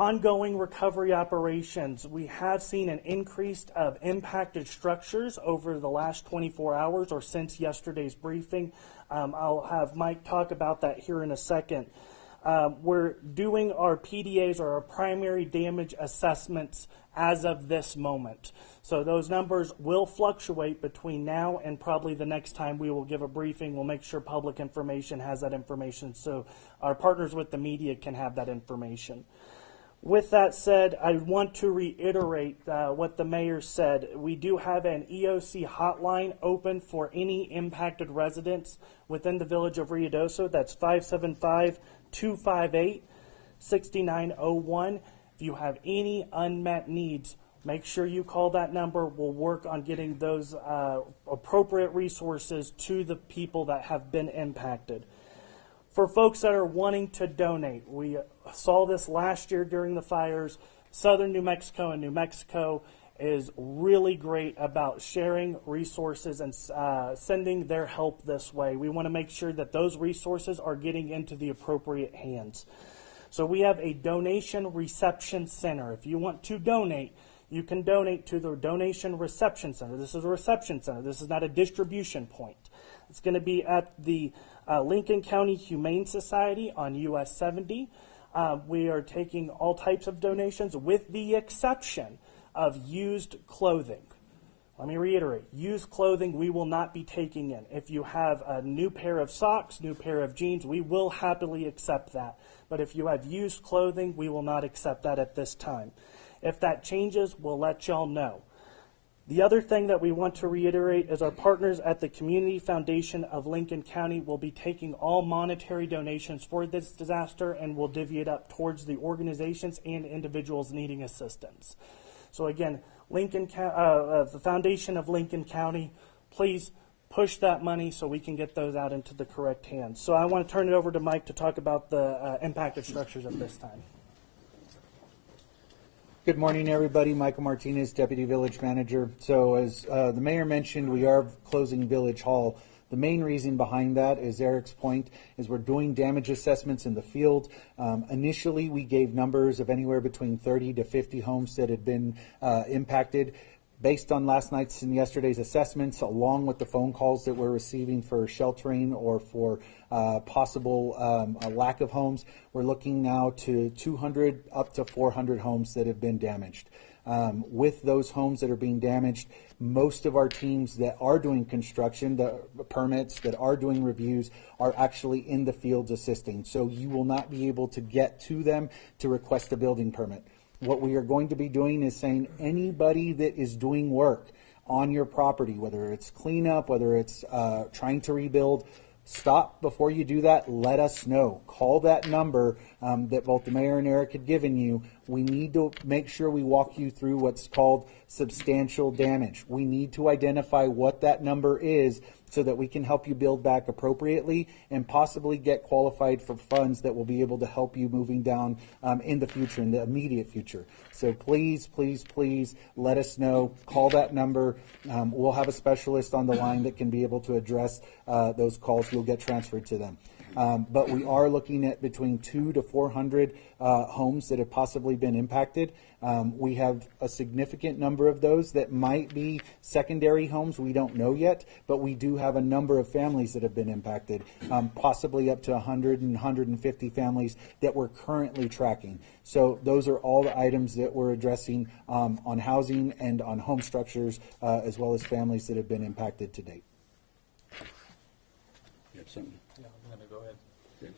ongoing recovery operations, we have seen an increase of impacted structures over the last 24 hours or since yesterday's briefing. I'll have Mike talk about that here in a second. We're doing our PDAs, or our primary damage assessments, as of this moment. So those numbers will fluctuate between now and probably the next time we will give a briefing. We'll make sure public information has that information so our partners with the media can have that information. With that said, I want to reiterate what the mayor said. We do have an EOC hotline open for any impacted residents within the village of Ruidoso. That's 575-258-6901. If you have any unmet needs, make sure you call that number. We'll work on getting those appropriate resources to the people that have been impacted. For folks that are wanting to donate, we saw this last year during the fires. Southern New Mexico and New Mexico is really great about sharing resources and sending their help this way. We want to make sure that those resources are getting into the appropriate hands. So we have a donation reception center. If you want to donate, you can donate to the donation reception center. This is a reception center. This is not a distribution point. It's going to be at the Lincoln County Humane Society on US 70. We are taking all types of donations with the exception of used clothing. Let me reiterate, used clothing we will not be taking in. If you have a new pair of socks, new pair of jeans, we will happily accept that. But if you have used clothing, we will not accept that at this time. If that changes, we'll let y'all know. The other thing that we want to reiterate is our partners at the Community Foundation of Lincoln County will be taking all monetary donations for this disaster and will divvy it up towards the organizations and individuals needing assistance. So again, the Foundation of Lincoln County, please push that money so we can get those out into the correct hands. So I want to turn it over to Mike to talk about the impacted structures at this time. Good morning, everybody. Michael Martinez, Deputy Village Manager. So as the mayor mentioned, we are closing Village Hall. The main reason behind that is Eric's point, is we're doing damage assessments in the field. Initially, we gave numbers of anywhere between 30 to 50 homes that had been impacted. Based on last night's and yesterday's assessments, along with the phone calls that we're receiving for sheltering or for possible lack of homes, we're looking now to 200 up to 400 homes that have been damaged. With those homes that are being damaged, most of our teams that are doing construction, the permits, that are doing reviews, are actually in the fields assisting. So you will not be able to get to them to request a building permit. What we are going to be doing is saying anybody that is doing work on your property, whether it's cleanup, whether it's trying to rebuild, stop before you do that. Let us know. Call that number that both the mayor and Eric had given you. We need to make sure we walk you through what's called substantial damage. We need to identify what that number is so that we can help you build back appropriately and possibly get qualified for funds that will be able to help you moving down in the future, in the immediate future. So please, please, please let us know. Call that number. We'll have a specialist on the line that can be able to address those calls. You'll get transferred to them. But we are looking at between 200 to 400 homes that have possibly been impacted. We have a significant number of those that might be secondary homes. We don't know yet, but we do have a number of families that have been impacted, possibly up to 100 and 150 families that we're currently tracking. So those are all the items that we're addressing on housing and on home structures, as well as families that have been impacted to date. You have something? Yeah, I'm going to go ahead. Good.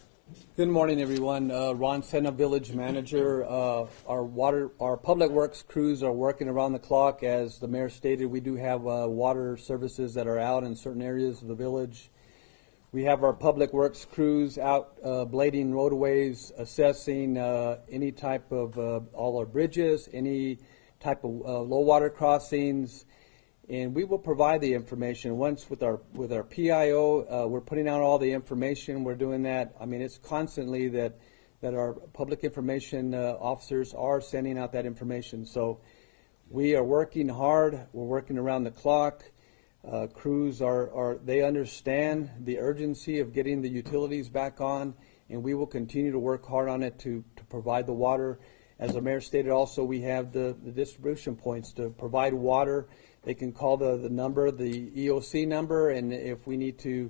Good morning, everyone. Ron Senna, Village Manager. Our public works crews are working around the clock. As the mayor stated, we do have water services that are out in certain areas of the village. We have our public works crews out blading roadways, assessing any type of all our bridges, any type of low water crossings, and we will provide the information once with our PIO. We're putting out all the information. We're doing that. I mean, it's constantly that our public information officers are sending out that information. So we are working hard. We're working around the clock. Crews they understand the urgency of getting the utilities back on, and we will continue to work hard on it to provide the water As the mayor stated also, we have the distribution points to provide water. They can call the number, the EOC number, and if we need to,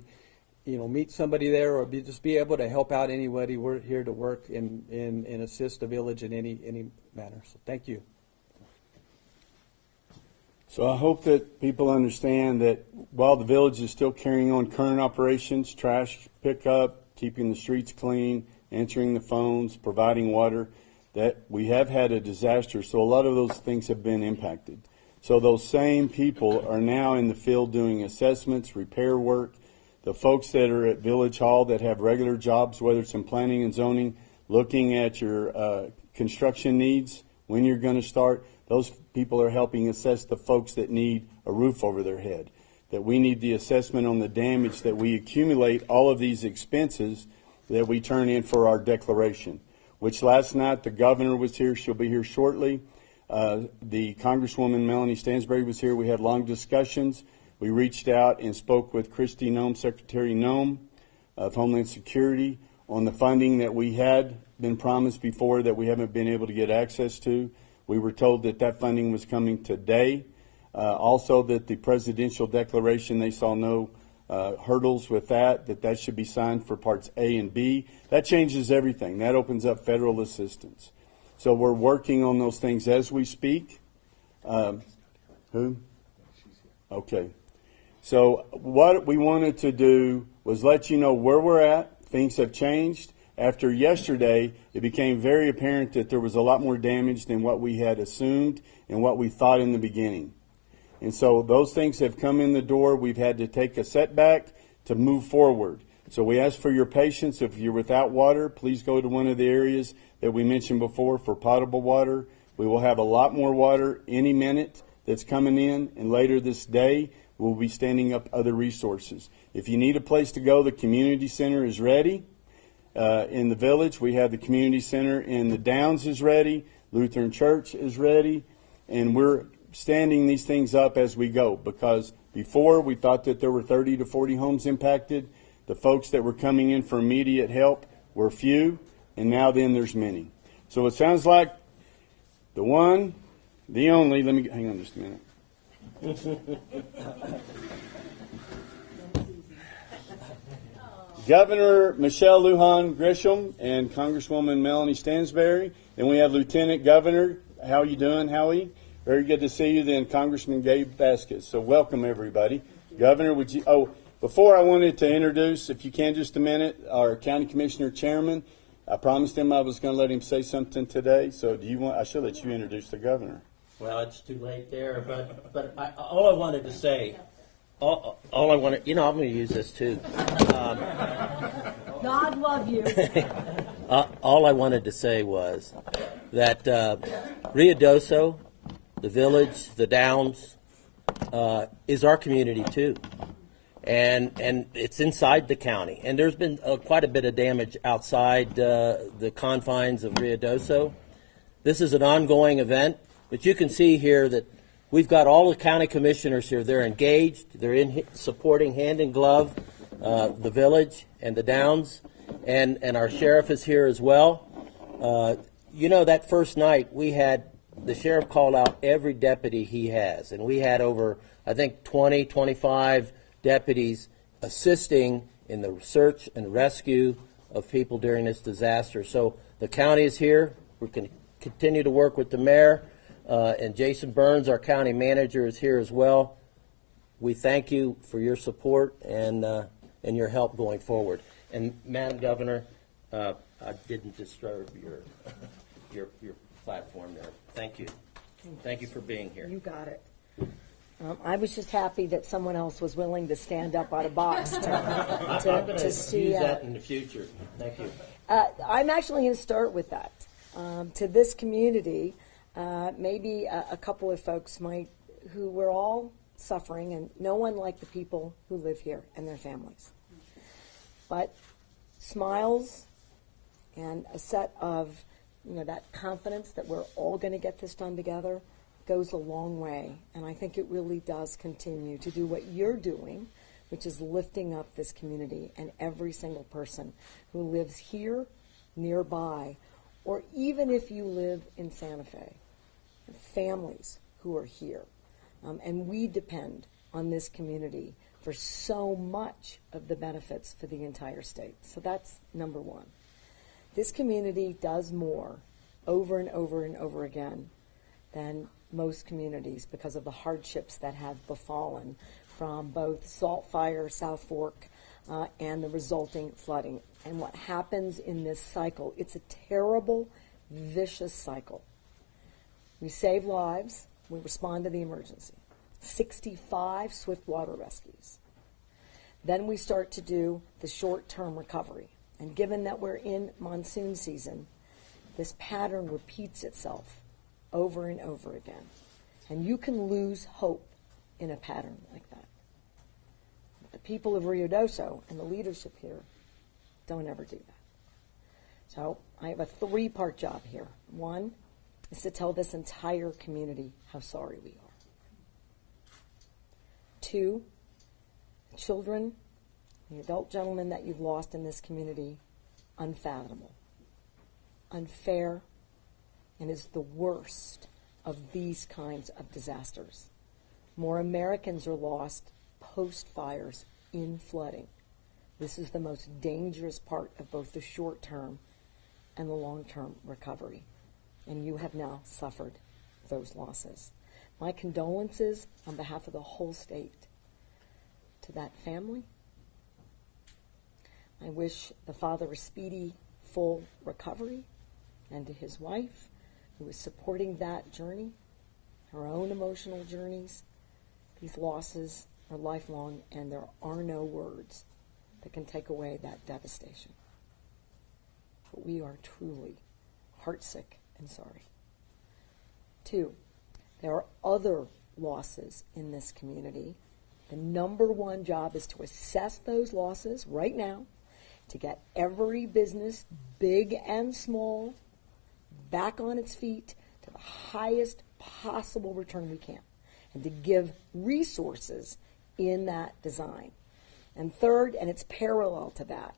meet somebody there or just be able to help out anybody, we're here to work and assist the village in any manner. So thank you. So I hope that people understand that while the village is still carrying on current operations, trash pickup, keeping the streets clean, answering the phones, providing water, that we have had a disaster. So a lot of those things have been impacted. So those same people are now in the field doing assessments, repair work. The folks that are at Village Hall that have regular jobs, whether it's in planning and zoning, looking at your construction needs, when you're going to start, those people are helping assess the folks that need a roof over their head. That we need the assessment on the damage, that we accumulate all of these expenses that we turn in for our declaration, which last night the governor was here. She'll be here shortly. The Congresswoman Melanie Stansbury was here. We had long discussions. We reached out and spoke with Christy Nome, Secretary Nome of Homeland Security, on the funding that we had been promised before that we haven't been able to get access to. We were told that that funding was coming today. Also that the presidential declaration, they saw no hurdles with that should be signed for parts A and B. That changes everything. That opens up federal assistance. So we're working on those things as we speak. Who? Okay. So what we wanted to do was let you know where we're at. Things have changed. After yesterday, it became very apparent that there was a lot more damage than what we had assumed and what we thought in the beginning. And so those things have come in the door. We've had to take a setback to move forward. So we ask for your patience. If you're without water, please go to one of the areas that we mentioned before for potable water. We will have a lot more water any minute that's coming in, and later this day, we'll be standing up other resources. If you need a place to go, the community center is ready. In the village, we have the community center in the Downs is ready. Lutheran Church is ready. And we're standing these things up as we go, because before we thought that there were 30 to 40 homes impacted. The folks that were coming in for immediate help were few, and now then there's many. So it sounds like the one, the only, let me hang on just a minute. Governor Michelle Lujan Grisham and Congresswoman Melanie Stansbury. Then we have Lieutenant Governor. How are you doing, Howie? Very good to see you. Then Congressman Gabe Vasquez. So welcome, everybody. Governor, would you, before I wanted to introduce, if you can just a minute, our County Commissioner Chairman. I promised him I was going to let him say something today. So do you want, I should let you introduce the governor. Well, it's too late there, but all I wanted to say, all I wanted, I'm going to use this too. God love you. All I wanted to say was that Ruidoso, the village, the Downs, is our community too, and it's inside the county. And there's been quite a bit of damage outside the confines of Ruidoso. This is an ongoing event. But you can see here that we've got all the county commissioners here. They're engaged. They're in supporting hand in glove the village and the Downs, and our sheriff is here as well. That first night we had the sheriff called out every deputy he has, and we had over, I think, 20, 25 deputies assisting in the search and rescue of people during this disaster. So the county is here. We're going to continue to work with the mayor. And Jason Burns, our county manager, is here as well. We thank you for your support and your help going forward. And Madam Governor, I didn't disturb your platform there. Thank you. Thank you for being here. You got it. I was just happy that someone else was willing to stand up out of box to see use that in the future. Thank you. I'm actually going to start with that. To this community. Maybe a couple of folks who were all suffering, and no one like the people who live here and their families. But smiles and a set of, that confidence that we're all going to get this done together goes a long way. And I think it really does continue to do what you're doing, which is lifting up this community and every single person who lives here, nearby, or even if you live in Santa Fe, families who are here. And we depend on this community for so much of the benefits for the entire state. So that's number one. This community does more over and over and over again than most communities because of the hardships that have befallen from both Salt Fire, South Fork, and the resulting flooding. And what happens in this cycle, it's a terrible, vicious cycle. We save lives, we respond to the emergency. 65 swift water rescues. Then we start to do the short-term recovery. And given that we're in monsoon season, this pattern repeats itself over and over again. And you can lose hope in a pattern like that. But the people of Ruidoso and the leadership here don't ever do that. So I have a three-part job here. One is to tell this entire community how sorry we are. Two, the children, the adult gentlemen that you've lost in this community, unfathomable, unfair, and is the worst of these kinds of disasters. More Americans are lost post-fires in flooding. This is the most dangerous part of both the short-term and the long-term recovery. And you have now suffered those losses. My condolences on behalf of the whole state to that family. I wish the father a speedy, full recovery, and to his wife, who is supporting that journey, her own emotional journeys. These losses are lifelong, and there are no words that can take away that devastation. But we are truly heartsick and sorry. Two, there are other losses in this community. The number one job is to assess those losses right now, to get every business, big and small, back on its feet to the highest possible return we can, and to give resources in that design. And third, and it's parallel to that,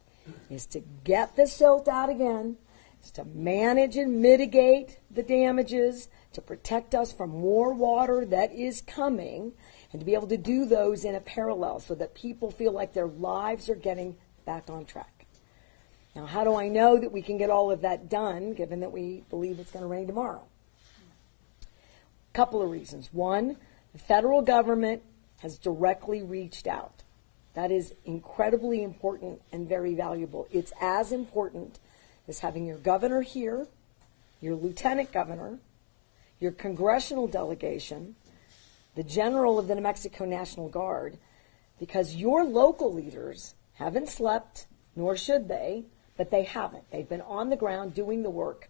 is to get the silt out again, is to manage and mitigate the damages, to protect us from more water that is coming, and to be able to do those in a parallel so that people feel like their lives are getting back on track. Now, how do I know that we can get all of that done, given that we believe it's going to rain tomorrow? A couple of reasons. One, the federal government has directly reached out. That is incredibly important and very valuable. It's as important as having your governor here, your lieutenant governor, your congressional delegation, the general of the New Mexico National Guard, because your local leaders haven't slept, nor should they, but they haven't. They've been on the ground doing the work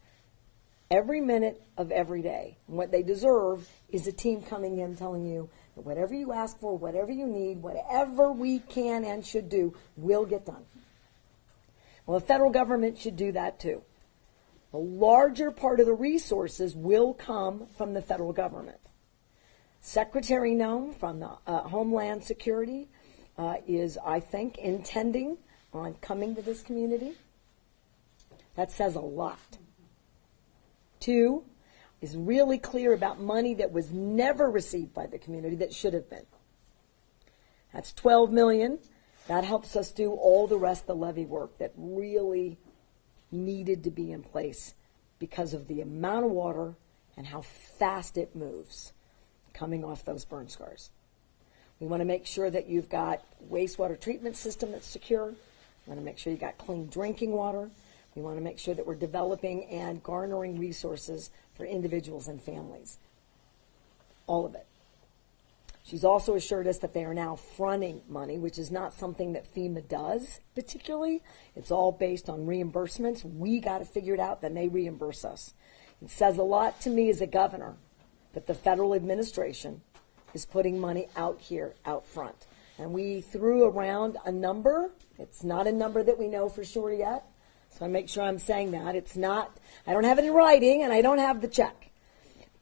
every minute of every day. And what they deserve is a team coming in telling you that whatever you ask for, whatever you need, whatever we can and should do, will get done. Well, the federal government should do that too. A larger part of the resources will come from the federal government. Secretary Noem from the Homeland Security is, I think, intending on coming to this community. That says a lot. Two, is really clear about money that was never received by the community that should have been. That's $12 million. That helps us do all the rest of the levee work that really needed to be in place because of the amount of water and how fast it moves coming off those burn scars. We want to make sure that you've got wastewater treatment system that's secure. We want to make sure you got clean drinking water. We want to make sure that we're developing and garnering resources for individuals and families. All of it. She's also assured us that they are now fronting money, which is not something that FEMA does particularly. It's all based on reimbursements. We got to figure it out, then they reimburse us. It says a lot to me as a governor that the federal administration is putting money out here, out front. And we threw around a number. It's not a number that we know for sure yet. So I make sure I'm saying that. It's not, I don't have it in writing and I don't have the check.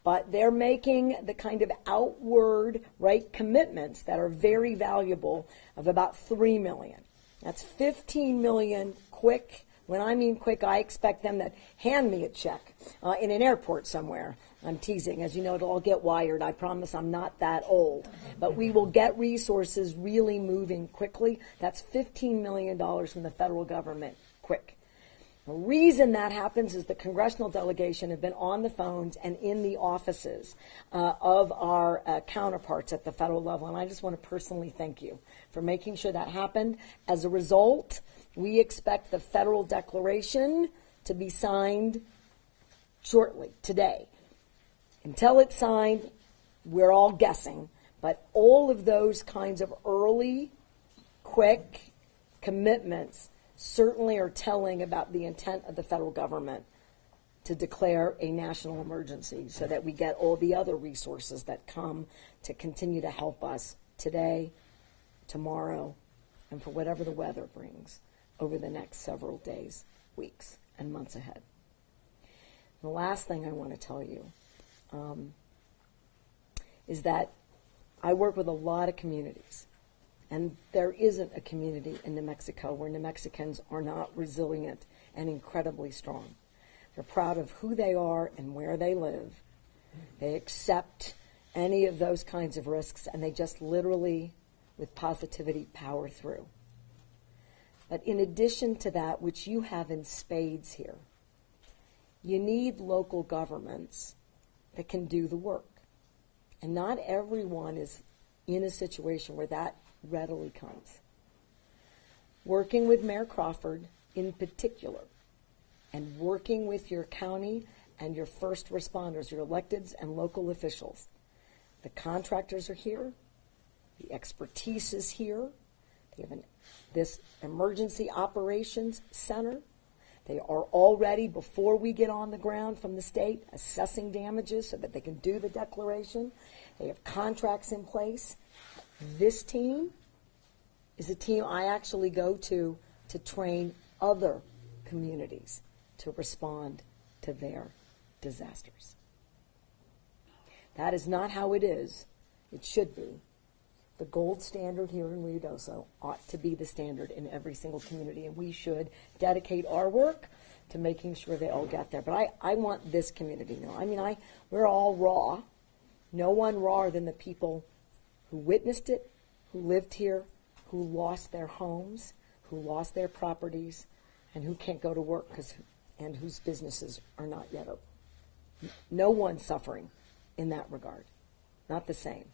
But they're making the kind of outward, right, commitments that are very valuable of about $3 million. That's $15 million quick When I mean quick, I expect them to hand me a check in an airport somewhere. I'm teasing. As you know, it'll all get wired. I promise I'm not that old. But we will get resources really moving quickly. That's $15 million from the federal government, quick. The reason that happens is the congressional delegation have been on the phones and in the offices of our counterparts at the federal level. And I just want to personally thank you for making sure that happened. As a result, we expect the federal declaration to be signed shortly, today. Until it's signed, we're all guessing. But all of those kinds of early, quick commitments certainly are telling about the intent of the federal government to declare a national emergency so that we get all the other resources that come to continue to help us today, tomorrow, and for whatever the weather brings over the next several days, weeks, and months ahead. The last thing I want to tell you is that I work with a lot of communities, and there isn't a community in New Mexico where New Mexicans are not resilient and incredibly strong. They're proud of who they are and where they live. They accept any of those kinds of risks, and they just literally, with positivity, power through. But in addition to that, which you have in spades here, you need local governments that can do the work. And not everyone is in a situation where that readily comes. Working with Mayor Crawford in particular, and working with your county and your first responders, your electeds and local officials. The contractors are here. The expertise is here. They have this emergency operations center. They are already, before we get on the ground from the state, assessing damages so that they can do the declaration. They have contracts in place. This team is a team I actually go to train other communities to respond to their disasters. That is not how it is. It should be. The gold standard here in Ruidoso ought to be the standard in every single community, and we should dedicate our work to making sure they all get there. But I want this community to know. I mean, we're all raw. No one rawer than the people who witnessed it, who lived here, who lost their homes, who lost their properties, and who can't go to work and whose businesses are not yet open. No one suffering in that regard. Not the same.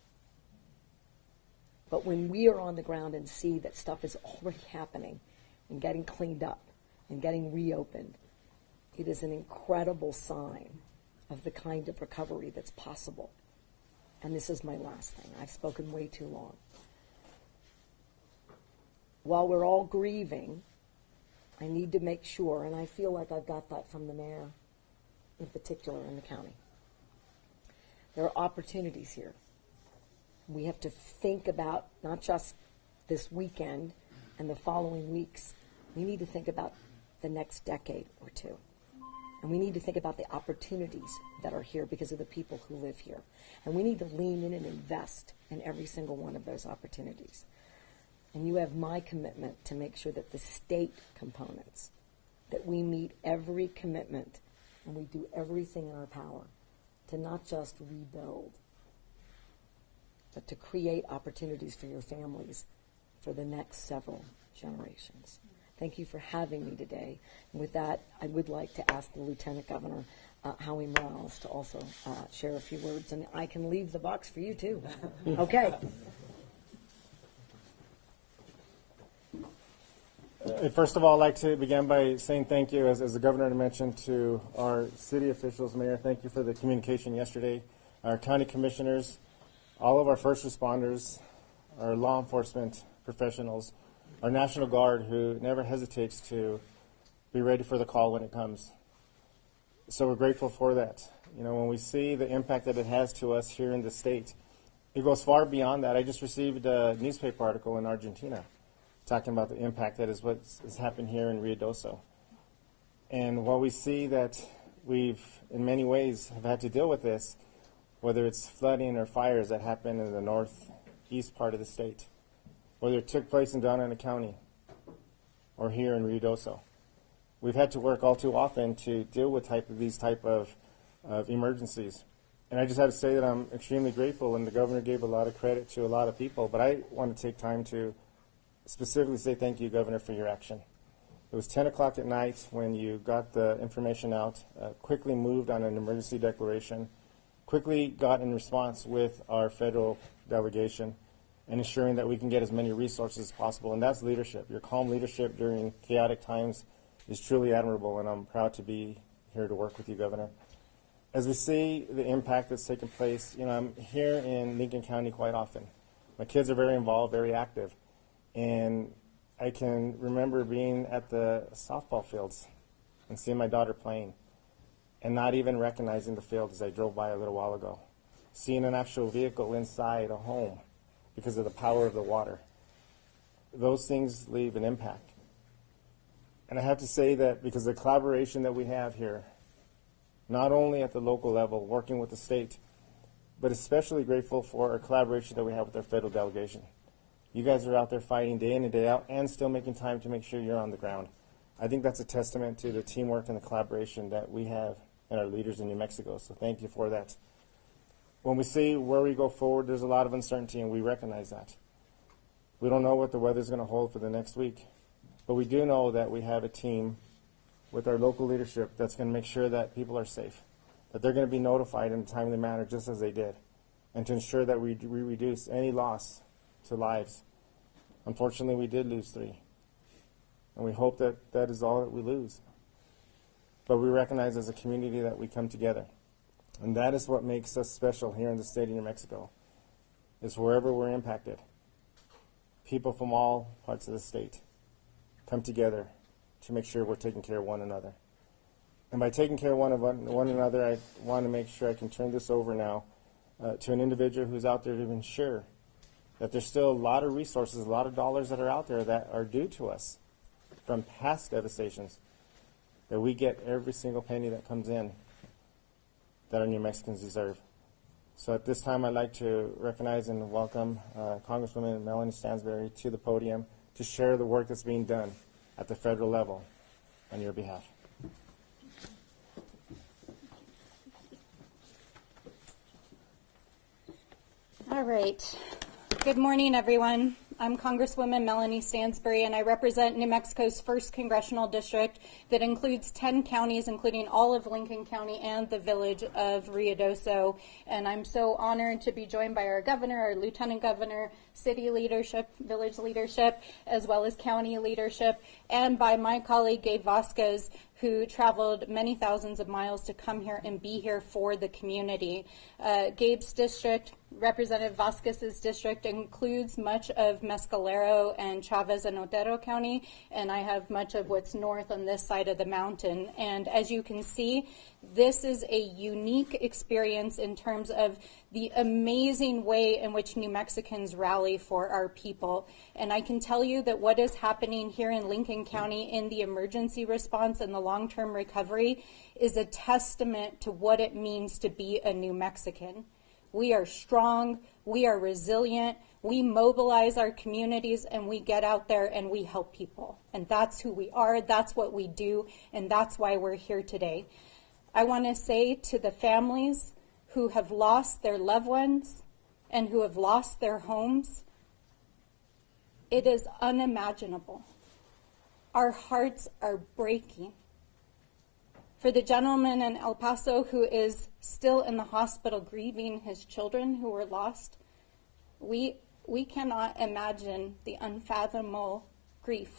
But when we are on the ground and see that stuff is already happening and getting cleaned up and getting reopened, it is an incredible sign of the kind of recovery that's possible. And this is my last thing. I've spoken way too long. While we're all grieving, I need to make sure, and I feel like I've got that from the mayor in particular in the county. There are opportunities here. We have to think about not just this weekend and the following weeks. We need to think about the next decade or two. And we need to think about the opportunities that are here because of the people who live here. And we need to lean in and invest in every single one of those opportunities. And you have my commitment to make sure that the state components, that we meet every commitment and we do everything in our power to not just rebuild, but to create opportunities for your families for the next several generations. Thank you for having me today. And with that, I would like to ask the Lieutenant Governor, Howie Morales, to also share a few words. And I can leave the box for you, too. Okay. First of all, I'd like to begin by saying thank you, as the governor mentioned, to our city officials. Mayor, thank you for the communication yesterday. Our county commissioners, all of our first responders, our law enforcement professionals, our National Guard, who never hesitates to be ready for the call when it comes. So we're grateful for that. You know, when we see the impact that it has to us here in the state, it goes far beyond that. I just received a newspaper article in Argentina talking about the impact that is what's happened here in Ruidoso. And while we see that we've, in many ways, have had to deal with this, whether it's flooding or fires that happen in the northeast part of the state, whether it took place in Doña Ana County or here in Ruidoso, we've had to work all too often to deal with these type of emergencies. And I just have to say that I'm extremely grateful, and the governor gave a lot of credit to a lot of people, but I want to take time to specifically say thank you, Governor, for your action. It was 10 o'clock at night when you got the information out, quickly moved on an emergency declaration, quickly got in response with our federal delegation, and ensuring that we can get as many resources as possible. And that's leadership. Your calm leadership during chaotic times is truly admirable, and I'm proud to be here to work with you, Governor. As we see the impact that's taken place, I'm here in Lincoln County quite often. My kids are very involved, very active, and I can remember being at the softball fields and seeing my daughter playing and not even recognizing the field as I drove by a little while ago. Seeing an actual vehicle inside a home because of the power of the water. Those things leave an impact. And I have to say that because of the collaboration that we have here, not only at the local level, working with the state, but especially grateful for our collaboration that we have with our federal delegation. You guys are out there fighting day in and day out and still making time to make sure you're on the ground. I think that's a testament to the teamwork and the collaboration that we have and our leaders in New Mexico, so thank you for that. When we see where we go forward, there's a lot of uncertainty, and we recognize that. We don't know what the weather's going to hold for the next week, but we do know that we have a team with our local leadership that's going to make sure that people are safe, that they're going to be notified in a timely manner just as they did, and to ensure that we reduce any loss to lives. Unfortunately, we did lose 3, and we hope that that is all that we lose. But we recognize as a community that we come together, and that is what makes us special here in the state of New Mexico, is wherever we're impacted, people from all parts of the state come together to make sure we're taking care of one another. And by taking care of one another, I want to make sure I can turn this over now to an individual who's out there to ensure that there's still a lot of resources, a lot of dollars that are out there that are due to us from past devastations, that we get every single penny that comes in that our New Mexicans deserve. So at this time, I'd like to recognize and welcome Congresswoman Melanie Stansberry to the podium to share the work that's being done at the federal level on your behalf. All right. Good morning, everyone. I'm Congresswoman Melanie Stansberry, and I represent New Mexico's 1st Congressional District that includes 10 counties, including all of Lincoln County and the village of Ruidoso. And I'm so honored to be joined by our governor, our lieutenant governor, city leadership, village leadership, as well as county leadership, and by my colleague, Gabe Vasquez, who traveled many thousands of miles to come here and be here for the community. Gabe's district, Representative Vasquez's district, includes much of Mescalero and Chavez and Otero County, and I have much of what's north on this side of the mountain. And as you can see, this is a unique experience in terms of the amazing way in which New Mexicans rally for our people. And I can tell you that what is happening here in Lincoln County in the emergency response and the long-term recovery is a testament to what it means to be a New Mexican. We are strong, we are resilient, we mobilize our communities, and we get out there and we help people. And that's who we are, that's what we do, and that's why we're here today. I want to say to the families who have lost their loved ones and who have lost their homes, it is unimaginable. Our hearts are breaking. For the gentleman in El Paso who is still in the hospital grieving his children who were lost, we cannot imagine the unfathomable grief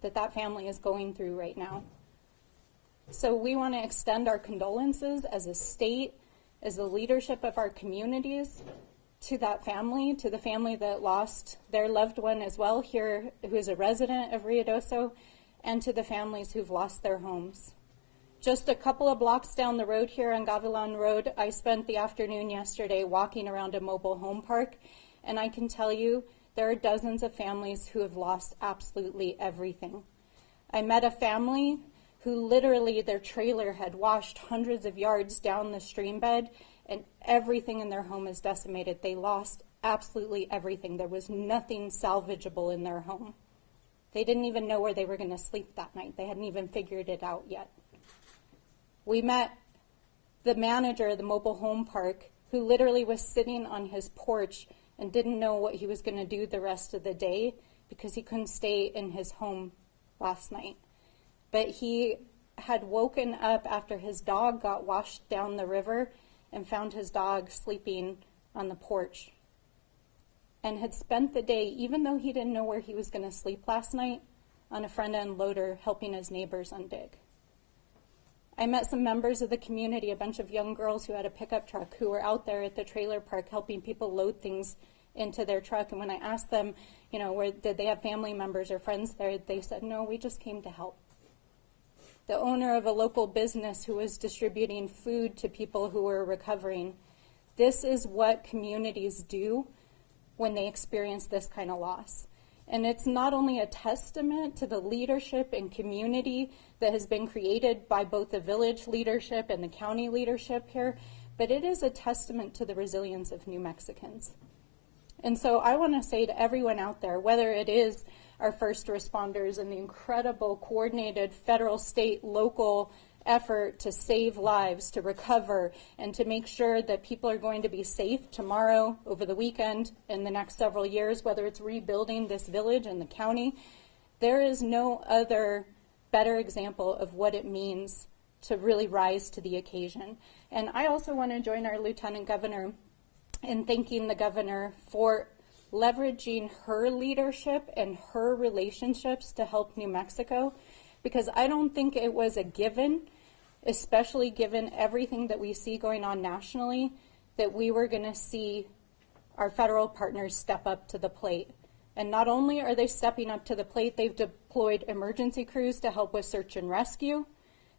that that family is going through right now. So we want to extend our condolences as a state, as the leadership of our communities, to that family, to the family that lost their loved one as well here, who is a resident of Ruidoso, and to the families who've lost their homes. Just a couple of blocks down the road here on Gavilan Road, I spent the afternoon yesterday walking around a mobile home park, and I can tell you there are dozens of families who have lost absolutely everything. I met a family who literally their trailer had washed hundreds of yards down the stream bed, and everything in their home is decimated. They lost absolutely everything. There was nothing salvageable in their home. They didn't even know where they were going to sleep that night. They hadn't even figured it out yet. We met the manager of the mobile home park who literally was sitting on his porch and didn't know what he was going to do the rest of the day because he couldn't stay in his home last night. But he had woken up after his dog got washed down the river and found his dog sleeping on the porch, and had spent the day, even though he didn't know where he was going to sleep last night, on a front-end loader helping his neighbors undig. I met some members of the community, a bunch of young girls who had a pickup truck who were out there at the trailer park helping people load things into their truck. And when I asked them, did they have family members or friends there, they said, no, we just came to help. The owner of a local business who was distributing food to people who were recovering. This is what communities do when they experience this kind of loss. And it's not only a testament to the leadership and community that has been created by both the village leadership and the county leadership here, but it is a testament to the resilience of New Mexicans. And so I want to say to everyone out there, whether it is our first responders and the incredible coordinated federal, state, local effort to save lives, to recover, and to make sure that people are going to be safe tomorrow, over the weekend, in the next several years, whether it's rebuilding this village and the county, there is no other better example of what it means to really rise to the occasion. And I also want to join our Lieutenant Governor in thanking the governor for leveraging her leadership and her relationships to help New Mexico, because I don't think it was a given, especially given everything that we see going on nationally, that we were going to see our federal partners step up to the plate. And not only are they stepping up to the plate, they've deployed emergency crews to help with search and rescue.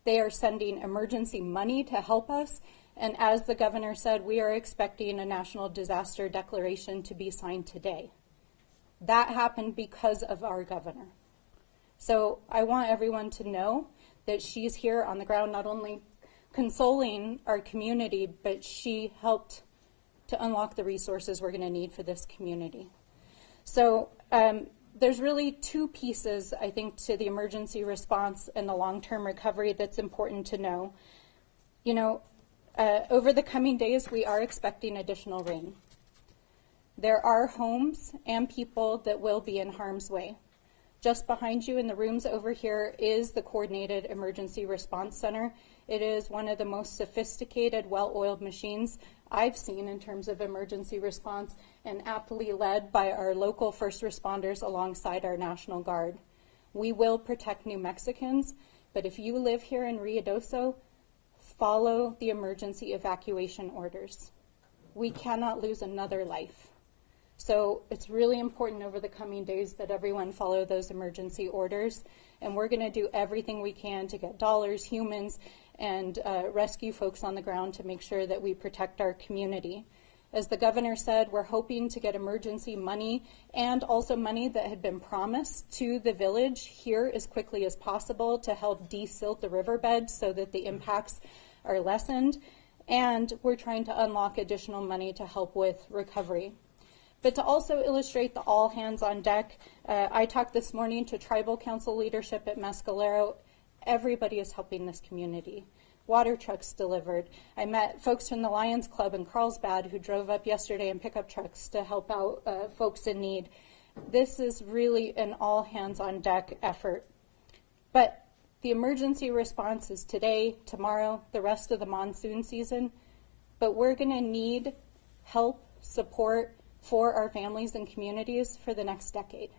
They are sending emergency money to help us. And as the governor said, we are expecting a national disaster declaration to be signed today. That happened because of our governor. So I want everyone to know that she's here on the ground, not only consoling our community, but she helped to unlock the resources we're going to need for this community. So there's really two pieces, I think, to the emergency response and the long-term recovery that's important to know. Over the coming days, we are expecting additional rain. There are homes and people that will be in harm's way. Just behind you in the rooms over here is the Coordinated Emergency Response Center. It is one of the most sophisticated, well-oiled machines I've seen in terms of emergency response, and aptly led by our local first responders alongside our National Guard. We will protect New Mexicans, but if you live here in Ruidoso, follow the emergency evacuation orders. We cannot lose another life. So it's really important over the coming days that everyone follow those emergency orders, and we're going to do everything we can to get dollars, humans, and rescue folks on the ground to make sure that we protect our community. As the governor said, we're hoping to get emergency money and also money that had been promised to the village here as quickly as possible to help desilt the riverbed so that the impacts are lessened. And we're trying to unlock additional money to help with recovery. But to also illustrate the all hands on deck, I talked this morning to tribal council leadership at Mescalero. Everybody is helping this community. Water trucks delivered. I met folks from the Lions Club in Carlsbad who drove up yesterday in pickup trucks to help out folks in need. This is really an all hands on deck effort. But the emergency response is today, tomorrow, the rest of the monsoon season. But we're going to need help, support for our families and communities for the next decade,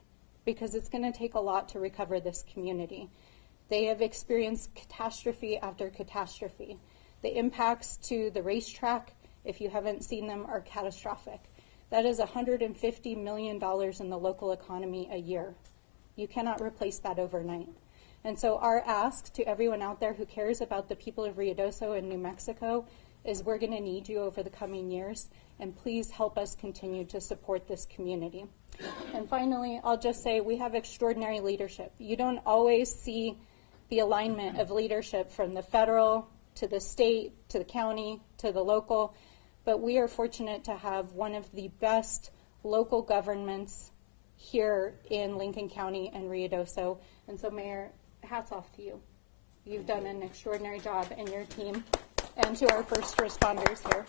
because it's going to take a lot to recover this community. They have experienced catastrophe after catastrophe. The impacts to the racetrack, if you haven't seen them, are catastrophic. That is $150 million in the local economy a year. You cannot replace that overnight. And so our ask to everyone out there who cares about the people of Ruidoso and New Mexico is we're going to need you over the coming years, and please help us continue to support this community. And finally, I'll just say we have extraordinary leadership. You don't always see the alignment of leadership from the federal to the state to the county to the local, but we are fortunate to have one of the best local governments here in Lincoln County and Ruidoso. And so, Mayor, hats off to you. You've done an extraordinary job, and your team, and to our first responders here.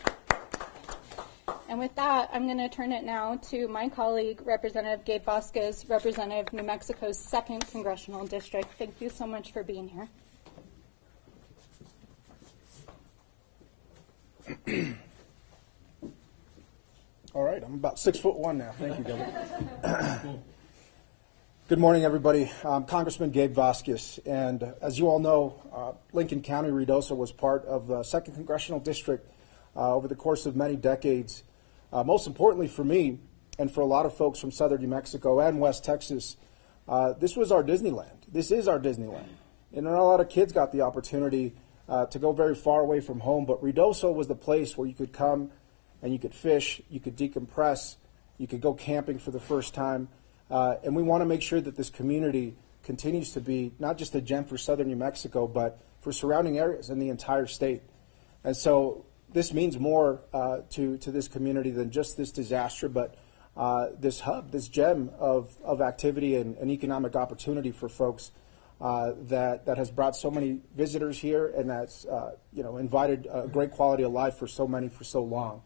And with that, I'm going to turn it now to my colleague, Representative Gabe Vasquez, representative New Mexico's 2nd Congressional District. Thank you so much for being here. All right, I'm about 6'1" now. Thank you, Governor. Good morning, everybody. I'm Congressman Gabe Vasquez, and as you all know, Lincoln County, Ruidoso was part of the 2nd Congressional District over the course of many decades. Most importantly for me, and for a lot of folks from southern New Mexico and West Texas, this was our Disneyland. This is our Disneyland. And not a lot of kids got the opportunity to go very far away from home, but Ruidoso was the place where you could come and you could fish, you could decompress, you could go camping for the first time. And we want to make sure that this community continues to be not just a gem for southern New Mexico, but for surrounding areas in the entire state. And so this means more to this community than just this disaster, but this hub, this gem of activity and economic opportunity for folks that has brought so many visitors here and that's invited a great quality of life for so many for so long.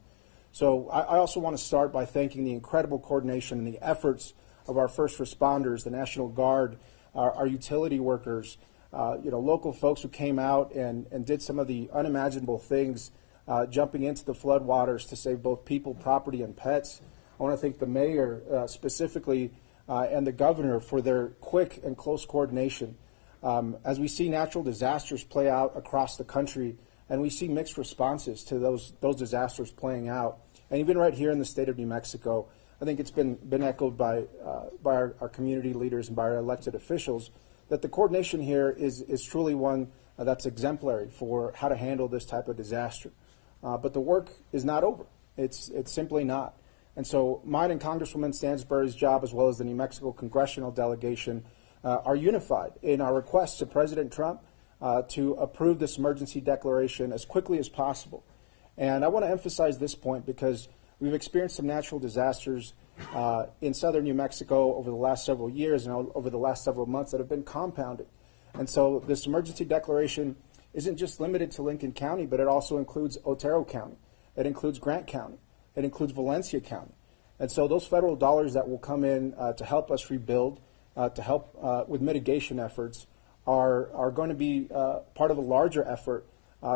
So I also want to start by thanking the incredible coordination and the efforts of our first responders, the National Guard, our utility workers, local folks who came out and did some of the unimaginable things, jumping into the floodwaters to save both people, property, and pets. I want to thank the mayor specifically and the governor for their quick and close coordination. As we see natural disasters play out across the country, and we see mixed responses to those disasters playing out, and even right here in the state of New Mexico, I think it's been echoed by our community leaders and by our elected officials that the coordination here is truly one that's exemplary for how to handle this type of disaster. But the work is not over. It's simply not. And so mine and Congresswoman Stansbury's job, as well as the New Mexico congressional delegation, are unified in our request to President Trump to approve this emergency declaration as quickly as possible. And I want to emphasize this point because we've experienced some natural disasters in southern New Mexico over the last several years and over the last several months that have been compounded. And so this emergency declaration isn't just limited to Lincoln County, but it also includes Otero County. It includes Grant County. It includes Valencia County. And so those federal dollars that will come in to help us rebuild, to help with mitigation efforts, are going to be part of a larger effort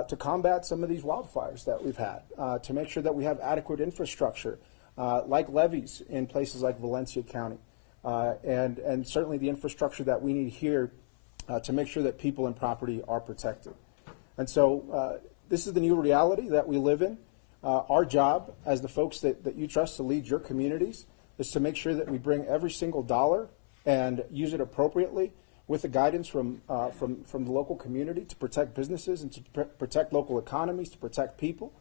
to combat some of these wildfires that we've had, to make sure that we have adequate infrastructure, like levees in places like Valencia County, and certainly the infrastructure that we need here to make sure that people and property are protected. And so this is the new reality that we live in. Our job as the folks that you trust to lead your communities is to make sure that we bring every single dollar and use it appropriately with the guidance from the local community to protect businesses and to protect local economies, to protect people.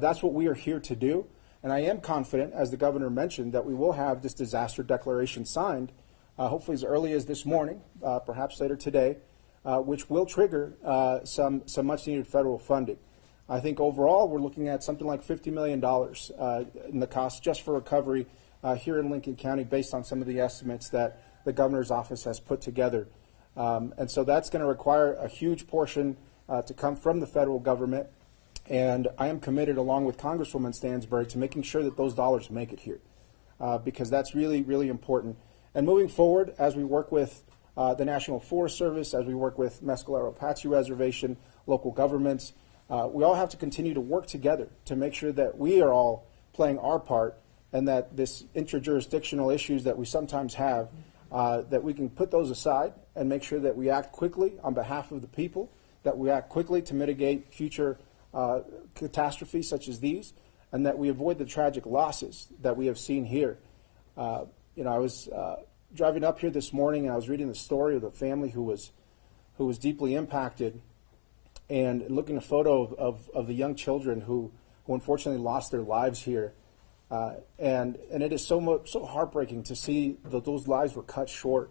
That's what we are here to do. And I am confident, as the governor mentioned, that we will have this disaster declaration signed, hopefully as early as this morning, perhaps later today, which will trigger some much needed federal funding. I think overall we're looking at something like $50 million in the cost just for recovery here in Lincoln County based on some of the estimates that the governor's office has put together. And so that's going to require a huge portion to come from the federal government. And I am committed, along with Congresswoman Stansbury, to making sure that those dollars make it here because that's really, really important. And moving forward, as we work with the National Forest Service, as we work with Mescalero Apache Reservation, local governments, we all have to continue to work together to make sure that we are all playing our part and that this interjurisdictional issues that we sometimes have, that we can put those aside and make sure that we act quickly on behalf of the people, that we act quickly to mitigate future catastrophes such as these, and that we avoid the tragic losses that we have seen here. I was driving up here this morning and I was reading the story of the family who was deeply impacted, and looking at a photo of the young children who unfortunately lost their lives here. And it is so heartbreaking to see that those lives were cut short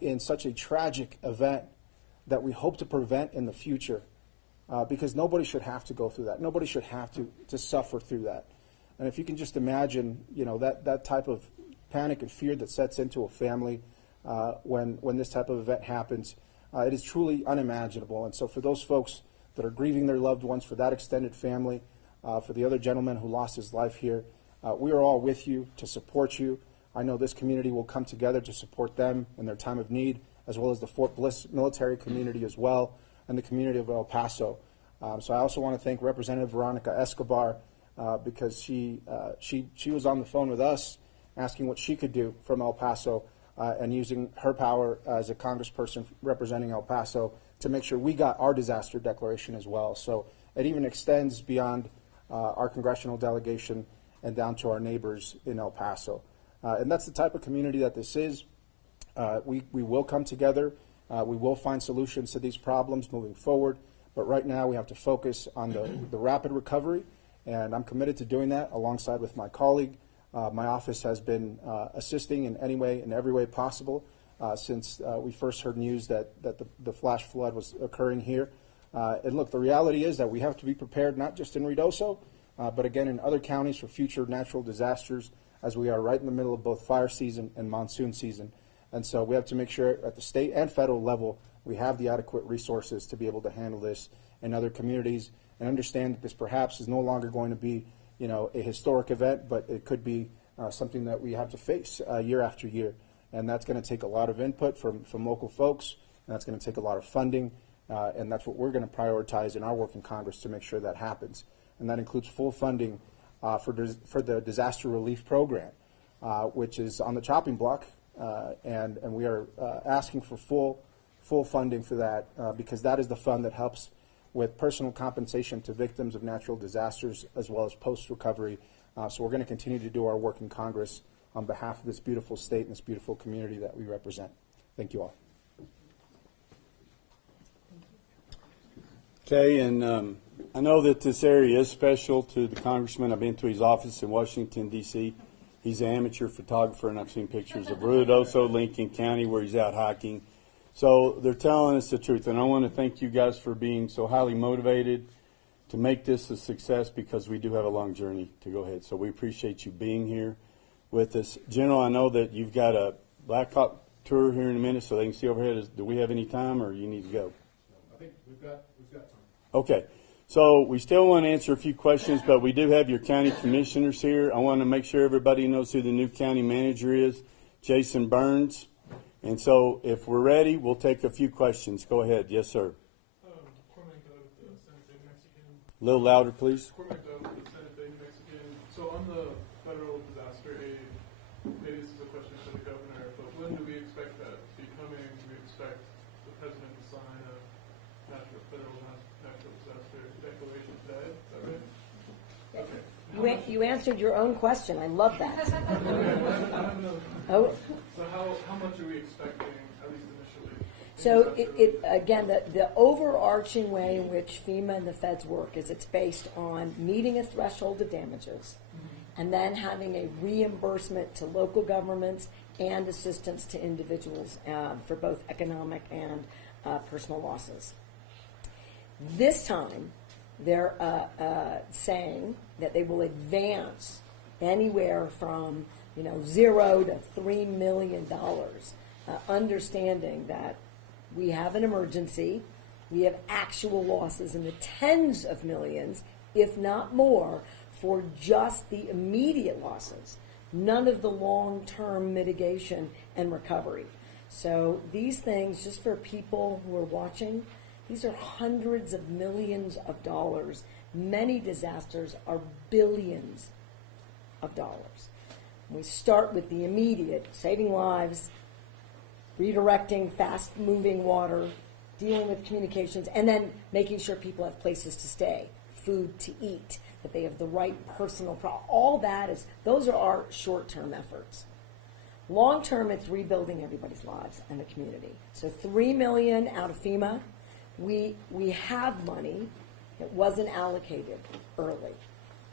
in such a tragic event that we hope to prevent in the future, because nobody should have to go through that. Nobody should have to suffer through that. And if you can just imagine, that type of panic and fear that sets into a family when this type of event happens. It is truly unimaginable. And so for those folks that are grieving their loved ones, for that extended family, for the other gentleman who lost his life here, we are all with you to support you. I know this community will come together to support them in their time of need, as well as the Fort Bliss military community as well, and the community of El Paso. So I also want to thank Representative Veronica Escobar because she was on the phone with us asking what she could do from El Paso and using her power as a congressperson representing El Paso to make sure we got our disaster declaration as well. So it even extends beyond our congressional delegation and down to our neighbors in El Paso. And that's the type of community that this is. We will come together. We will find solutions to these problems moving forward. But right now we have to focus on the rapid recovery, and I'm committed to doing that alongside with my colleague. My office has been assisting in every way possible since we first heard news that the flash flood was occurring here. And look, the reality is that we have to be prepared not just in Ruidoso, but again in other counties for future natural disasters, as we are right in the middle of both fire season and monsoon season. And so we have to make sure at the state and federal level we have the adequate resources to be able to handle this in other communities and understand that this perhaps is no longer going to be, a historic event, but it could be something that we have to face year after year. And that's going to take a lot of input from local folks, and that's going to take a lot of funding, and that's what we're going to prioritize in our work in Congress to make sure that happens. And that includes full funding for the disaster relief program, which is on the chopping block, and we are asking for full funding for that because that is the fund that helps with personal compensation to victims of natural disasters as well as post-recovery. So we're going to continue to do our work in Congress on behalf of this beautiful state and this beautiful community that we represent. Thank you all. Okay, and I know that this area is special to the Congressman. I've been to his office in Washington, D.C. He's an amateur photographer, and I've seen pictures of Ruidoso, Lincoln County, where he's out hiking. So they're telling us the truth, and I want to thank you guys for being so highly motivated to make this a success because we do have a long journey to go ahead. So we appreciate you being here with us. General, I know that you've got a Black Hawk tour here in a minute, so they can see overhead. Do we have any time, or you need to go? I think we've got time. Okay. So we still want to answer a few questions, but we do have your county commissioners here. I want to make sure everybody knows who the new county manager is, Jason Burns. And so if we're ready, we'll take a few questions. Go ahead. Yes, sir. A little louder, please. So on the federal disaster aid, maybe this is a question for the governor, but when do we expect that to be coming? Do we expect the president to sign a federal natural disaster declaration today? Is that right? Okay. You answered your own question. I love that. Oh. So how much are we expecting, at least initially? So again, the overarching way in which FEMA and the feds work is it's based on meeting a threshold of damages and then having a reimbursement to local governments and assistance to individuals for both economic and personal losses. This time, they're saying that they will advance anywhere from $0 to $3 million, understanding that we have an emergency, we have actual losses in the tens of millions, if not more, for just the immediate losses, none of the long-term mitigation and recovery. So these things, just for people who are watching, these are hundreds of millions of dollars. Many disasters are billions of dollars. We start with the immediate, saving lives, redirecting fast-moving water, dealing with communications, and then making sure people have places to stay, food to eat, that they have the right personal all that those are our short-term efforts. Long-term, it's rebuilding everybody's lives and the community. So $3 million out of FEMA. We have money. It wasn't allocated early.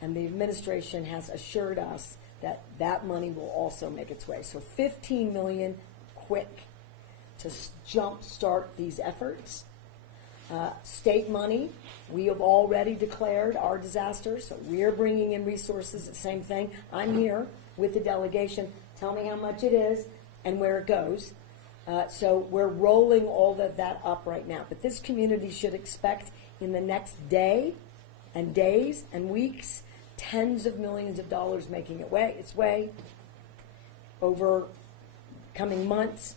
And the administration has assured us that that money will also make its way. So $15 million quick to jumpstart these efforts. State money, we have already declared our disaster, so we're bringing in resources, the same thing. I'm here with the delegation tell me how much it is and where it goes. So we're rolling all of that up right now. But this community should expect in the next day and days and weeks, tens of millions of dollars making its way over coming months,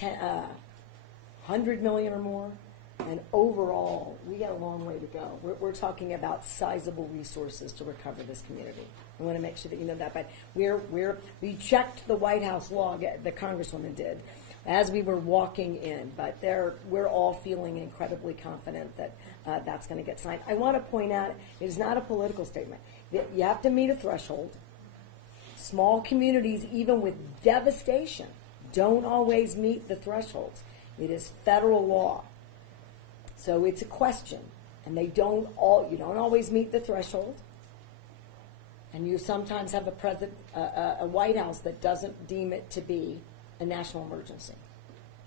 100 million or more. And overall, we got a long way to go. We're talking about sizable resources to recover this community. I want to make sure that you know that. But we checked the White House log, the Congresswoman did, as we were walking in. But we're all feeling incredibly confident that that's going to get signed. I want to point out, it is not a political statement. You have to meet a threshold. Small communities, even with devastation, don't always meet the thresholds. It is federal law. So it's a question, and you don't always meet the threshold, and you sometimes have a White House that doesn't deem it to be a national emergency.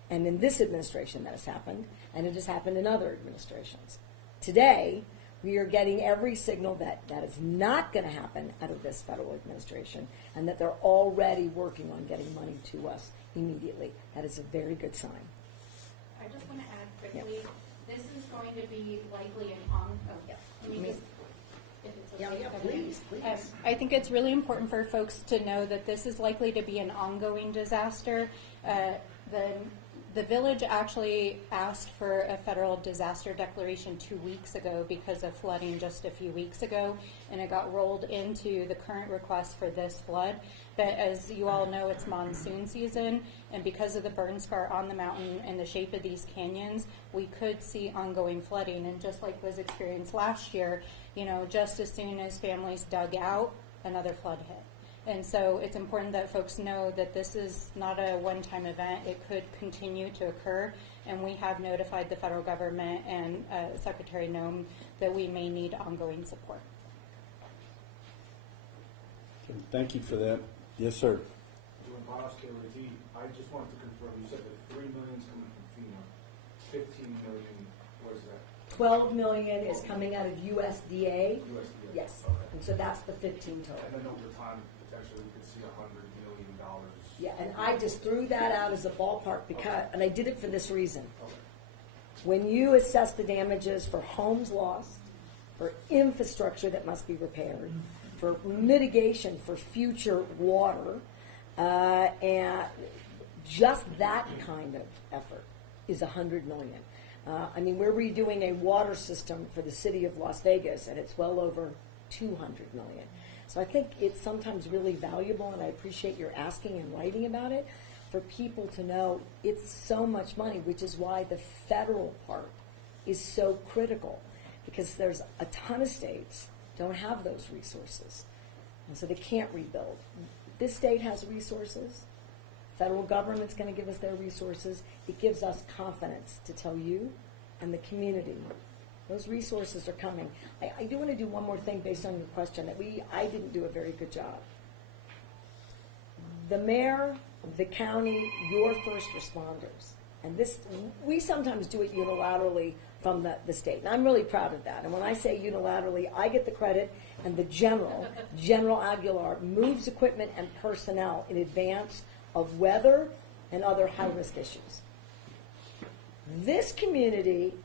And in this administration that has happened, and it has happened in other administrations. Today, we are getting every signal that that is not going to happen out of this federal administration, and that they're already working on getting money to us immediately. That is a very good sign. I just want to add quickly. Yep. This is going to be likely an Please. I think it's really important for folks to know that this is likely to be an ongoing disaster. The village actually asked for a federal disaster declaration 2 weeks ago because of flooding just a few weeks ago, and it got rolled into the current request for this flood. But as you all know, it's monsoon season, and because of the burn scar on the mountain and the shape of these canyons, we could see ongoing flooding. And just like was experienced last year, just as soon as families dug out, another flood hit. And so it's important that folks know that this is not a one-time event. It could continue to occur, and we have notified the federal government and Secretary Noem that we may need ongoing support. Thank you for that. Yes, sir. I just wanted to confirm, you said that $3 million is coming from FEMA, $15 million, what is that? 12 million is coming out of USDA. USDA? Yes. Okay. And so that's the 15 total. And then over time, potentially, we could see $100 million. Yeah, and I just threw that out as a ballpark because, and I did it for this reason. Okay. When you assess the damages for homes lost, for infrastructure that must be repaired, for mitigation for future water, and just that kind of effort is $100 million. We're redoing a water system for the city of Las Vegas, and it's well over $200 million. So I think it's sometimes really valuable, and I appreciate your asking and writing about it, for people to know it's so much money, which is why the federal part is so critical, because there's a ton of states don't have those resources, and so they can't rebuild. This state has resources. Federal government's going to give us their resources. It gives us confidence to tell you and the community those resources are coming. I do want to do one more thing based on your question that I didn't do a very good job. The mayor, the county, your first responders, and this, we sometimes do it unilaterally from the state, and I'm really proud of that. And when I say unilaterally, I get the credit, and the General Aguilar, moves equipment and personnel in advance of weather and other high-risk issues. This community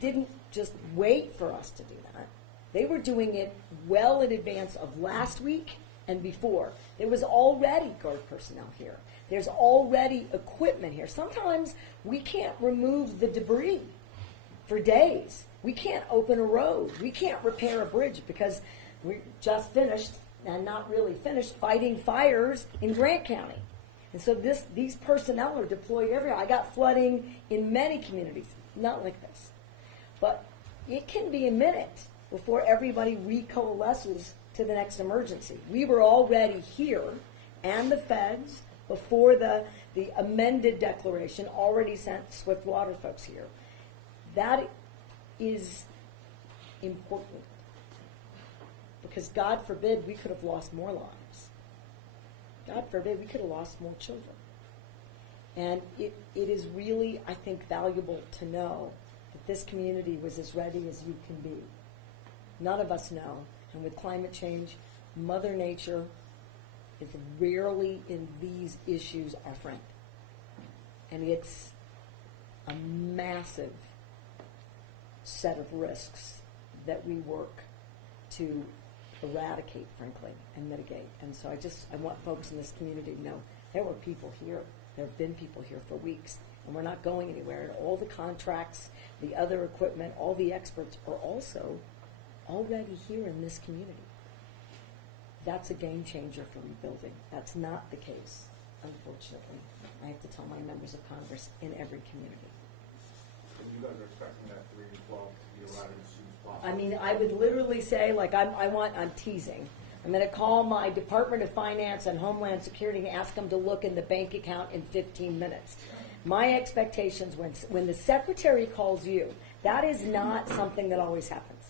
didn't just wait for us to do that. They were doing it well in advance of last week and before. There was already guard personnel here. There's already equipment here. Sometimes we can't remove the debris for days. We can't open a road. We can't repair a bridge because we just finished, and not really finished, fighting fires in Grant County. And so these personnel are deployed everywhere. I got flooding in many communities, not like this. But it can be a minute before everybody recoalesces to the next emergency. We were already here, and the feds, before the amended declaration, already sent swift water folks here. That is important, because God forbid we could have lost more lives. God forbid we could have lost more children. And it is really, I think, valuable to know that this community was as ready as you can be. None of us know. And with climate change, Mother Nature is rarely in these issues our friend. And it's a massive set of risks that we work to eradicate, frankly, and mitigate. And so I want folks in this community to know there were people here. There have been people here for weeks, and we're not going anywhere. And all the contracts, the other equipment, all the experts are also already here in this community. That's a game changer for rebuilding. That's not the case, unfortunately. I have to tell my members of Congress in every community. And you guys are expecting that 3 to 12 to be allowed as soon as possible? I mean, I would literally say, like, I'm teasing. I'm going to call my Department of Finance and Homeland Security and ask them to look in the bank account in 15 minutes. My expectations, when the secretary calls you, that is not something that always happens.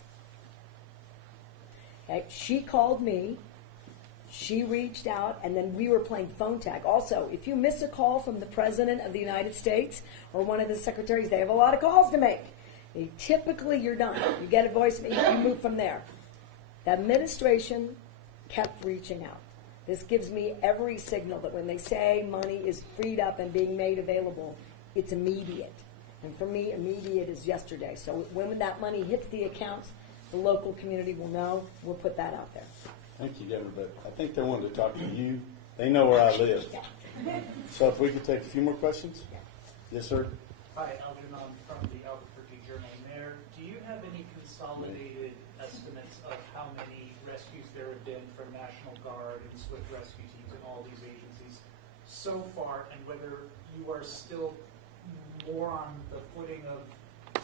Okay? She called me. She reached out, and then we were playing phone tag. Also, if you miss a call from the President of the United States or one of the secretaries, they have a lot of calls to make. Typically, you're done. You get a voicemail, you move from there. The administration kept reaching out. This gives me every signal that when they say money is freed up and being made available, it's immediate. And for me, immediate is yesterday. So when that money hits the accounts, the local community will know. We'll put that out there. Thank you, Deborah, but I think they wanted to talk to you. They know where I live. So if we could take a few more questions? Yes, sir. Hi, Algernon from the Albuquerque Journal. Mayor, do you have any consolidated estimates of how many rescues there have been from National Guard and Swift Rescue Teams and all these agencies so far, and whether you are still more on the footing of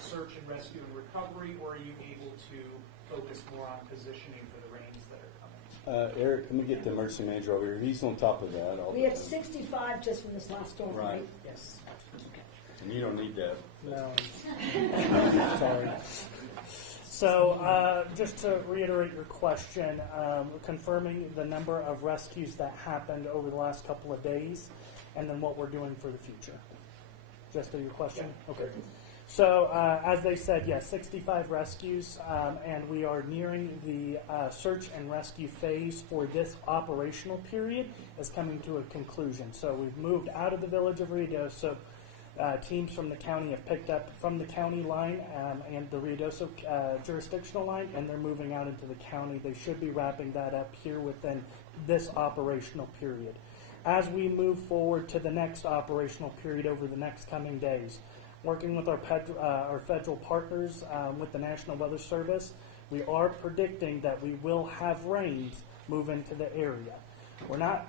search and rescue and recovery, or are you able to focus more on positioning for the rains that are coming? Eric, let me get the emergency manager over here. He's on top of that. We have 65 just from this last storm, right? Yes. And you don't need that. No. Sorry. So, just to reiterate your question, confirming the number of rescues that happened over the last couple of days, and then what we're doing for the future. Just to your question? Yeah. Okay. So, as they said, yes, 65 rescues, and we are nearing the search and rescue phase for this operational period is coming to a conclusion. So, we've moved out of the village of Ruidoso. Teams from the county have picked up from the county line and the Ruidoso jurisdictional line, and they're moving out into the county. They should be wrapping that up here within this operational period. As we move forward to the next operational period over the next coming days, working with our federal partners with the National Weather Service, we are predicting that we will have rains move into the area. We're not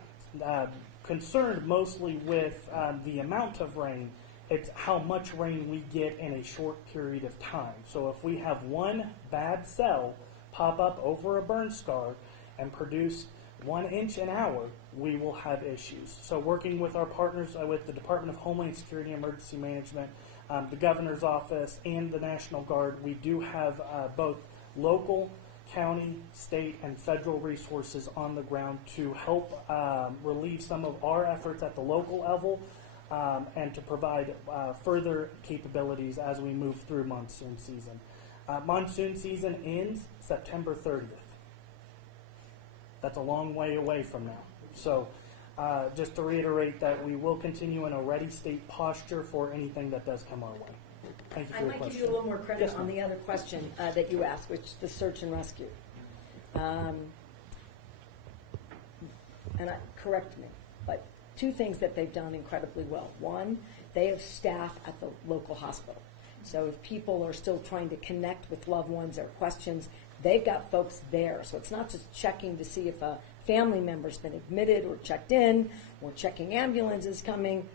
concerned mostly with the amount of rain. It's how much rain we get in a short period of time. So if we have one bad cell pop up over a burn scar and produce 1 inch an hour, we will have issues. So working with our partners with the Department of Homeland Security and Emergency Management, the Governor's Office, and the National Guard, we do have both local, county, state, and federal resources on the ground to help relieve some of our efforts at the local level and to provide further capabilities as we move through monsoon season. Monsoon season ends September 30th. That's a long way away from now. So just to reiterate that we will continue in a ready state posture for anything that does come our way. Thank you for I your might question. give you a little more credit Yes, on the other question that you asked, which is the search and rescue. Correct me, but two things that they've done incredibly well. One, they have staff at the local hospital. So if people are still trying to connect with loved ones or questions, they've got folks there. So it's not just checking to see if a family member's been admitted or checked in or checking ambulance is coming.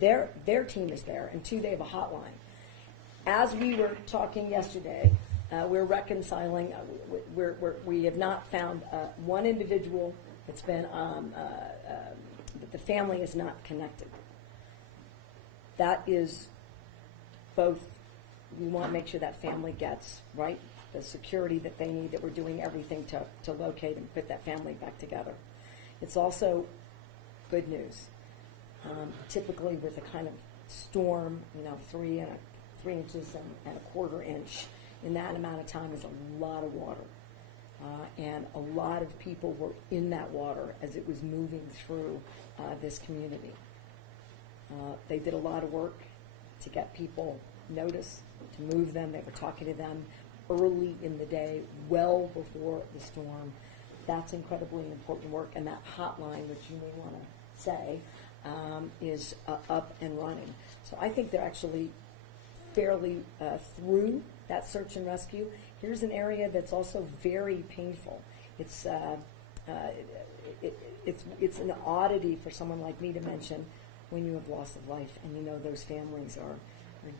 Their team is there. And two, they have a hotline. As we were talking yesterday, we're reconciling. We have not found one individual that's been that the family is not connected. That is both. We want to make sure that family gets right the security that they need. That we're doing everything to locate and put that family back together. It's also good news. Typically, with a kind of storm, 3 inches and a quarter inch in that amount of time is a lot of water. and a lot of people were in that water as it was moving through this community. They did a lot of work to get people notice, to move them. They were talking to them early in the day, well before the storm. That's incredibly important work, and that hotline, which you may want to say, is up and running. So I think they're actually fairly through that search and rescue. Here's an area that's also very painful. It's an oddity for someone like me to mention when you have loss of life, and you know those families are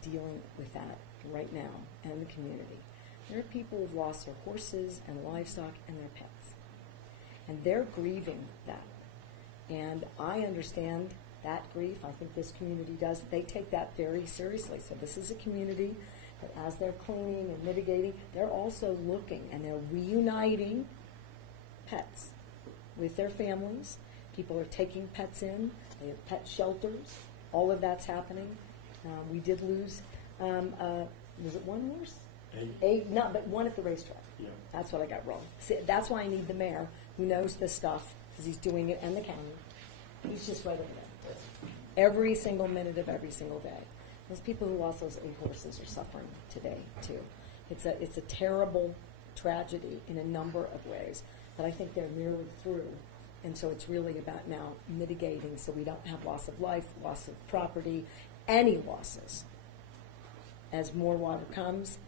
dealing with that right now, and the community. There are people who've lost their horses and livestock and their pets, and they're grieving that. And I understand that grief. I think this community does. They take that very seriously. So this is a community that, as they're cleaning and mitigating, they're also looking and they're reuniting pets with their families. People are taking pets in. They have pet shelters. All of that's happening. We did lose, was it one horse? Eight. No, but one at the racetrack. Yeah. That's what I got wrong. See, that's why I need the mayor who knows this stuff, because he's doing it, and the county. He's just right over there. Every single minute of every single day. Those people who lost those 8 horses are suffering today, too. It's a terrible tragedy in a number of ways, but I think they're nearly through. And so it's really about now mitigating so we don't have loss of life, loss of property, any losses as more water comes.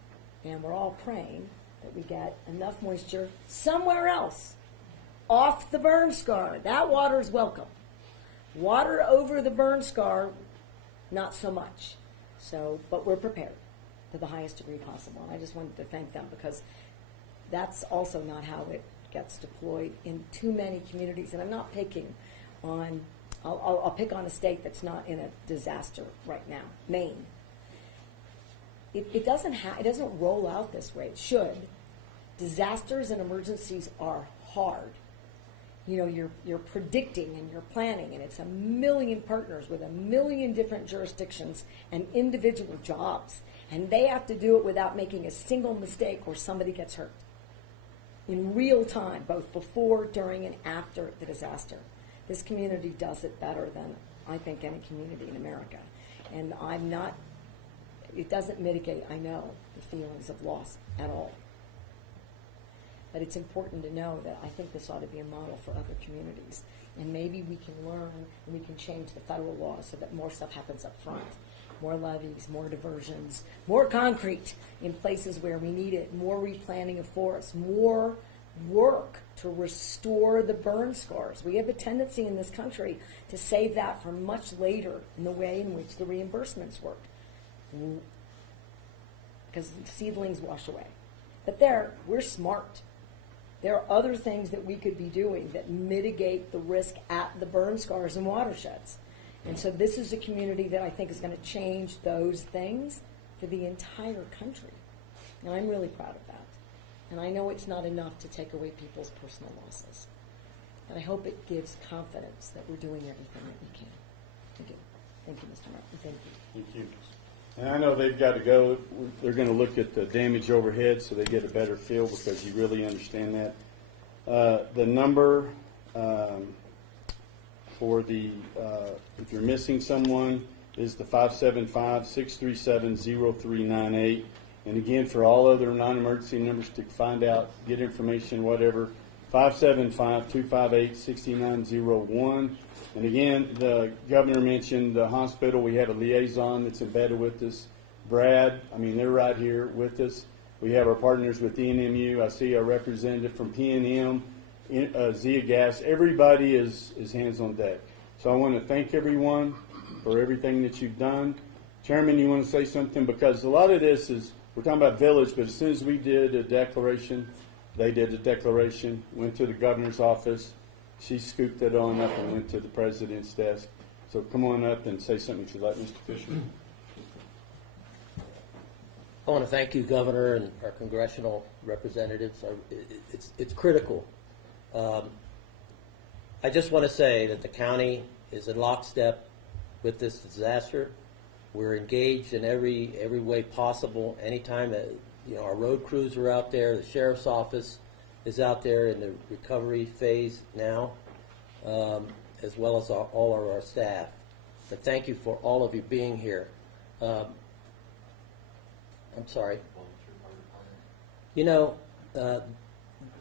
And we're all praying that we get enough moisture somewhere else off the burn scar. That water is welcome. Water over the burn scar, not so much. So, but we're prepared to the highest degree possible. And I just wanted to thank them, because that's also not how it gets deployed in too many communities. And I'm not picking on, I'll pick on a state that's not in a disaster right now, Maine. It doesn't roll out this way. It should. Disasters and emergencies are hard. You know, you're predicting and you're planning, and it's a million partners with a million different jurisdictions and individual jobs, and they have to do it without making a single mistake or somebody gets hurt in real time, both before, during, and after the disaster. This community does it better than I think any community in America, and it doesn't mitigate, I know, the feelings of loss at all. But it's important to know that I think this ought to be a model for other communities. And maybe we can learn and we can change the federal law so that more stuff happens up front. More levees, more diversions, more concrete in places where we need it, more replanting of forests, more work to restore the burn scars. We have a tendency in this country to save that for much later in the way in which the reimbursements work, because seedlings wash away. But we're smart. There are other things that we could be doing that mitigate the risk at the burn scars and watersheds. And so this is a community that I think is going to change those things for the entire country. And I'm really proud of that. And I know it's not enough to take away people's personal losses. But I hope it gives confidence that we're doing everything that we can. Thank you. Thank you, Mr. Martin. Thank you. Thank you. And I know they've got to go. They're going to look at the damage overhead so they get a better feel, because you really understand that. The number for the, if you're missing someone, is the 575-637-0398. And again, for all other non-emergency numbers to find out, get information, whatever, 575-258-6901. And again, the governor mentioned the hospital. We have a liaison that's embedded with us. Brad, they're right here with us. We have our partners with ENMU. I see a representative from PNM, Zia Gas. Everybody is hands on deck. So I want to thank everyone for everything that you've done. Chairman, you want to say something? Because a lot of this is, we're talking about village, but as soon as we did a declaration, they did a declaration, went to the governor's office. She scooped it on up and went to the president's desk. So come on up and say something if you'd like, Mr. Fisher. I want to thank you, Governor, and our congressional representatives. It's critical. I just want to say that the county is in lockstep with this disaster. We're engaged in every way possible. Anytime that our road crews are out there, the sheriff's office, is out there in the recovery phase now, as well as all of our staff. But thank you for all of you being here. I'm sorry. You know,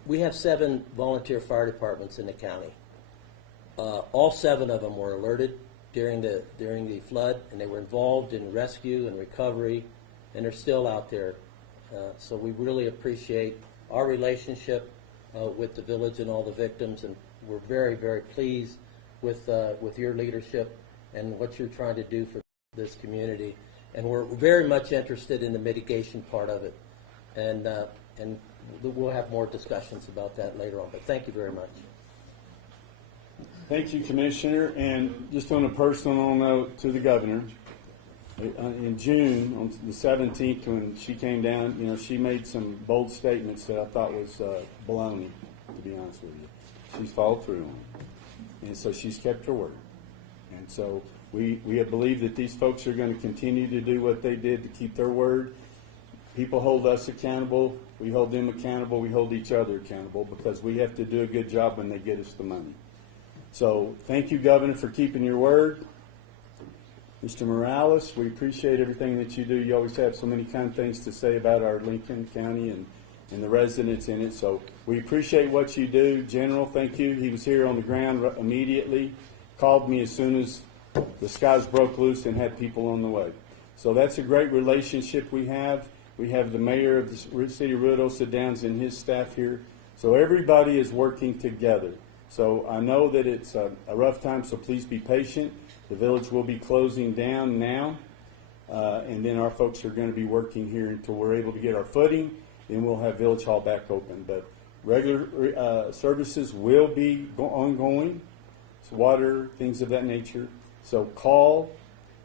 we have 7 volunteer fire departments in the county. All 7 of them were alerted during the flood, and they were involved in rescue and recovery, and they're still out there. So we really appreciate our relationship with the village and all the victims, and we're very, very pleased with your leadership and what you're trying to do for this community. And we're very much interested in the mitigation part of it, and we'll have more discussions about that later on. But thank you very much. Thank you, Commissioner. And just on a personal note to the governor, in June, on the 17th, when she came down, you know, she made some bold statements that I thought was baloney, to be honest with you. She's followed through on it. And so she's kept her word. And so we believe that these folks are going to continue to do what they did to keep their word. People hold us accountable. We hold them accountable. We hold each other accountable because we have to do a good job when they get us the money. So thank you, Governor, for keeping your word. Mr. Morales, we appreciate everything that you do. You always have so many kind things to say about our Lincoln County and the residents in it. So we appreciate what you do. General, thank you. He was here on the ground immediately, called me as soon as the skies broke loose and had people on the way. So that's a great relationship we have. We have the mayor of the city of Ruidoso Downs and his staff here. So everybody is working together. So I know that it's a rough time, so please be patient. The village will be closing down now, and then our folks are going to be working here until we're able to get our footing, then we'll have Village Hall back open. But regular services will be ongoing, so water, things of that nature. So call,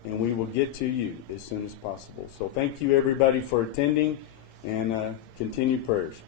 and we will get to you as soon as possible. So thank you, everybody, for attending, and continued prayers.